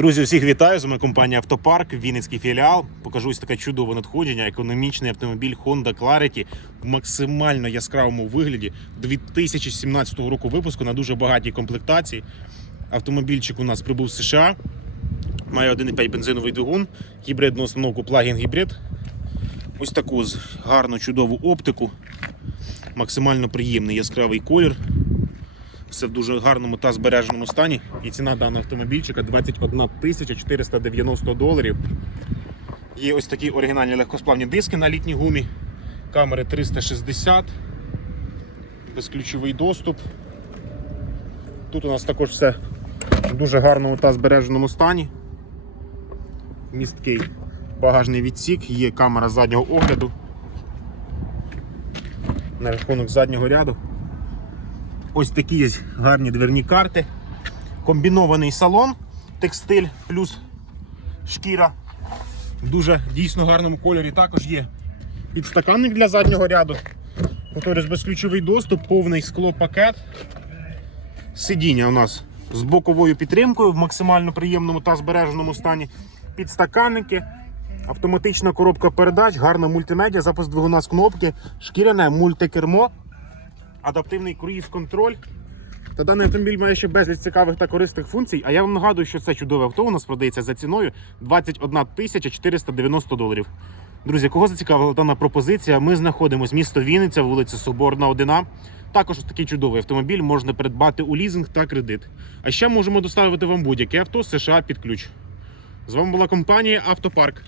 Друзі, усіх вітаю! З вами компанія Автопарк, Вінницький філіал. Покажу ось таке чудове надходження. Економічний автомобіль Honda Clarity в максимально яскравому вигляді 2017 року випуску на дуже багатій комплектації. Автомобільчик у нас прибув з США. Має 1,5 бензиновий двигун, гібридну установку плагін гібрид. Ось таку гарну чудову оптику. Максимально приємний яскравий колір. Все в дуже гарному та збереженому стані. І ціна даного автомобільчика 21 490 доларів. Є ось такі оригінальні легкосплавні диски на літній гумі. Камери 360, безключовий доступ. Тут у нас також все в дуже гарному та збереженому стані. Місткий багажний відсік, є камера заднього огляду. На рахунок заднього ряду. Ось такі гарні дверні карти. Комбінований салон, текстиль плюс шкіра. В дуже дійсно гарному кольорі також є підстаканник для заднього ряду. Повторюсь, безключовий доступ, повний склопакет. Сидіння у нас з боковою підтримкою в максимально приємному та збереженому стані. Підстаканники, автоматична коробка передач, гарна мультимедіа, запуск двигуна з кнопки, шкіряне мультикермо адаптивний круїз-контроль. Та даний автомобіль має ще безліч цікавих та корисних функцій. А я вам нагадую, що це чудове авто у нас продається за ціною 21 тисяча 490 доларів. Друзі, кого зацікавила дана пропозиція? Ми знаходимося місто Вінниця, вулиця Соборна, 1А. Також ось такий чудовий автомобіль можна придбати у лізинг та кредит. А ще можемо доставити вам будь-яке авто США під ключ. З вами була компанія Автопарк.